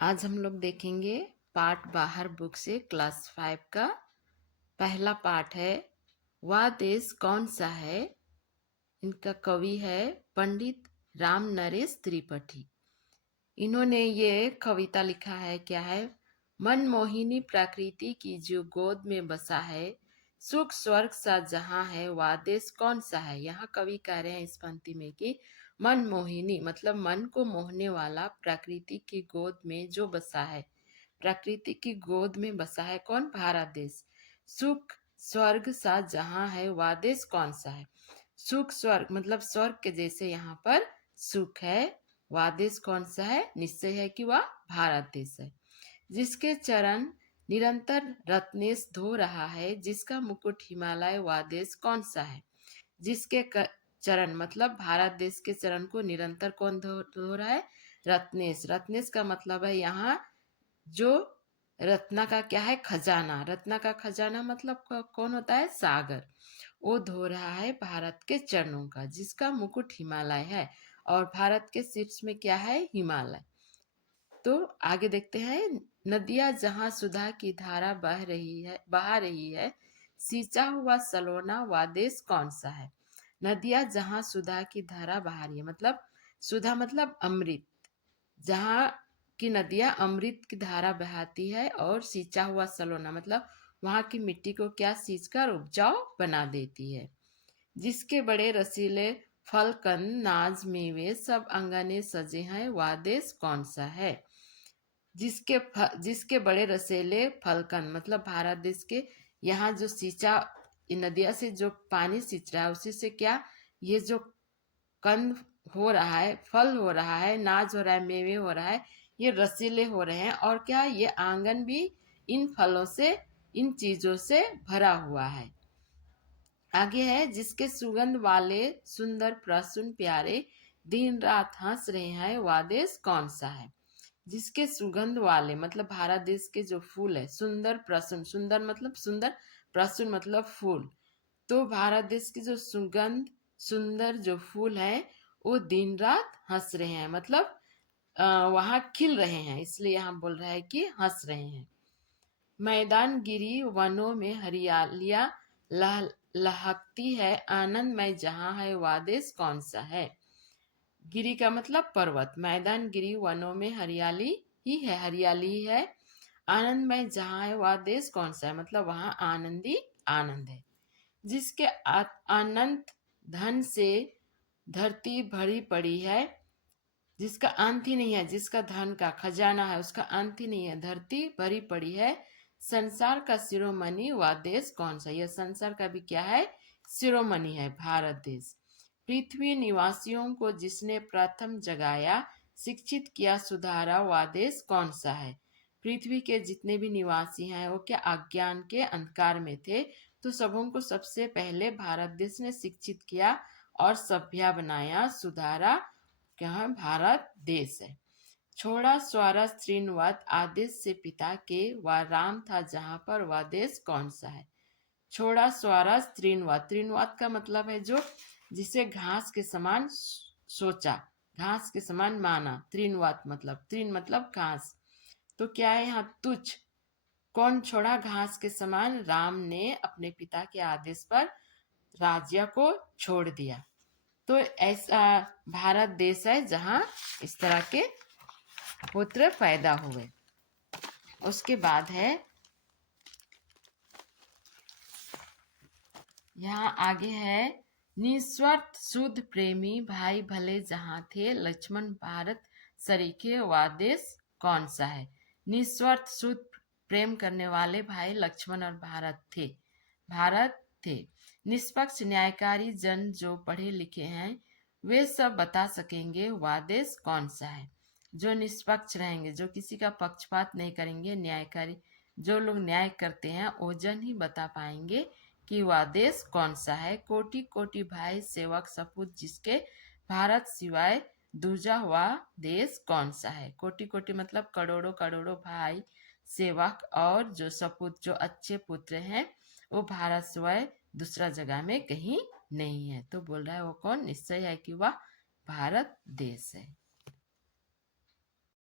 आज हम लोग देखेंगे पाठ बाहर बुक से क्लास 5 का पहला पाठ है। वह देश कौन सा है। इनका कवि है पंडित राम नरेश त्रिपाठी। इन्होंने ये कविता लिखा है। क्या है? मनमोहिनी प्रकृति की जो गोद में बसा है, सुख स्वर्ग सा जहां है, वह देश कौन सा है। यहाँ कवि कह रहे हैं इस पंक्ति में कि मनमोहिनी मतलब मन को मोहने वाला, प्रकृति की गोद में जो बसा है, प्रकृति की गोद में बसा है कौन? भारत देश। सुख स्वर्ग सा जहां है, वह देश कौन सा है। सुख स्वर्ग मतलब स्वर्ग के जैसे यहाँ पर सुख है। वह देश कौन सा है? निश्चय है कि वह भारत देश है। जिसके चरण निरंतर रत्नेश धो रहा है, जिसका मुकुट हिमालय, वह देश कौन सा है। जिसके चरण मतलब भारत देश के चरण को निरंतर कौन धो रहा है? रत्नेश। रत्नेश का मतलब है यहाँ जो रत्ना का क्या है? खजाना। रत्ना का खजाना मतलब कौन होता है? सागर। वो धो रहा है भारत के चरणों का, जिसका मुकुट हिमालय है। और भारत के शीर्ष में क्या है? हिमालय। तो आगे देखते हैं। नदियां जहां सुधा की धारा बहा रही है, सींचा हुआ सलोना, वह देश कौन सा है। नदियां जहां सुधा की धारा बहा रही है मतलब सुधा मतलब अमृत। जहाँ की नदियां अमृत की धारा बहाती है, और सींचा हुआ सलोना मतलब वहां की मिट्टी को क्या? सींच कर उपजाऊ बना देती है। जिसके बड़े रसीले फल कंद नाज मेवे सब अंगने सजे हैं, वह देश कौन सा है। जिसके बड़े रसीले फलकंद मतलब भारत देश के यहाँ जो सींचा नदिया से जो पानी सींच रहा है, उसी से क्या ये जो कंद हो रहा है, फल हो रहा है, नाज हो रहा है, मेवे हो रहा है, ये रसीले हो रहे हैं। और क्या ये आंगन भी इन फलों से, इन चीजों से भरा हुआ है। आगे है। जिसके सुगंध वाले सुंदर प्रसून प्यारे दिन रात हंस रहे हैं, वह देश कौन सा है। जिसके सुगंध वाले मतलब भारत देश के जो फूल है, सुंदर प्रसून, सुंदर मतलब सुंदर, प्रसून मतलब फूल। तो भारत देश की जो सुगंध सुंदर जो फूल है, वो दिन रात हंस रहे हैं मतलब वहां खिल रहे हैं, इसलिए यहाँ बोल रहा है कि हंस रहे हैं। मैदान गिरी वनों में हरियालियां लहकती है, आनंदमय जहां है, वह देश कौन सा है। गिरी का मतलब पर्वत। मैदान गिरी वनों में हरियाली ही है, हरियाली ही है। आनंदमय जहां है, वह देश कौन सा है मतलब वहां आनंदी आनंद है। जिसके अनंत धन से धरती भरी पड़ी है, जिसका अंत ही नहीं है, जिसका धन का खजाना है उसका अंत ही नहीं है, धरती भरी पड़ी है। संसार का शिरोमणि वह देश कौन सा। यह संसार का भी क्या है? शिरोमणि है, भारत देश। पृथ्वी निवासियों को जिसने प्रथम जगाया, शिक्षित किया सुधारा, वह देश कौन सा है। पृथ्वी के जितने भी निवासी हैं वो क्या अज्ञान के अंधकार में थे, तो सबों को सबसे पहले भारत देश ने शिक्षित किया और सभ्य बनाया, सुधारा। क्या? भारत देश है। छोड़ा स्वरस तृणवत आदेश से पिता के, वह राम था जहां पर, वह देश कौन सा है। छोड़ा स्वरस तृणवत, तृणवत का मतलब है जो जिसे घास के समान सोचा, घास के समान माना। तृणवत मतलब, तृण मतलब घास। तो क्या है यहाँ? तुच्छ। कौन छोड़ा घास के समान? राम ने अपने पिता के आदेश पर राज्य को छोड़ दिया। तो ऐसा भारत देश है जहां इस तरह के पुत्र पैदा हुए। उसके बाद है यहाँ आगे है। निस्वार्थ शुद्ध प्रेमी भाई भले जहां थे, लक्ष्मण भारत सरीखे, वह देश कौन सा है। निस्वार्थ शुद्ध प्रेम करने वाले भाई लक्ष्मण और भारत थे, भारत थे। निष्पक्ष न्यायकारी जन जो पढ़े लिखे हैं, वे सब बता सकेंगे वह देश कौन सा है। जो निष्पक्ष रहेंगे, जो किसी का पक्षपात नहीं करेंगे, न्यायकारी जो लोग न्याय करते हैं, वो जन ही बता पाएंगे कि वह देश कौन सा है। कोटि कोटि भाई सेवक सपूत जिसके, भारत सिवाय दूजा हुआ देश कौन सा है। कोटि कोटि मतलब करोड़ों करोड़ों भाई सेवक और जो सपूत जो अच्छे पुत्र हैं, वो भारत सिवाय दूसरा जगह में कहीं नहीं है। तो बोल रहा है वो कौन? निश्चय है कि वह भारत देश है।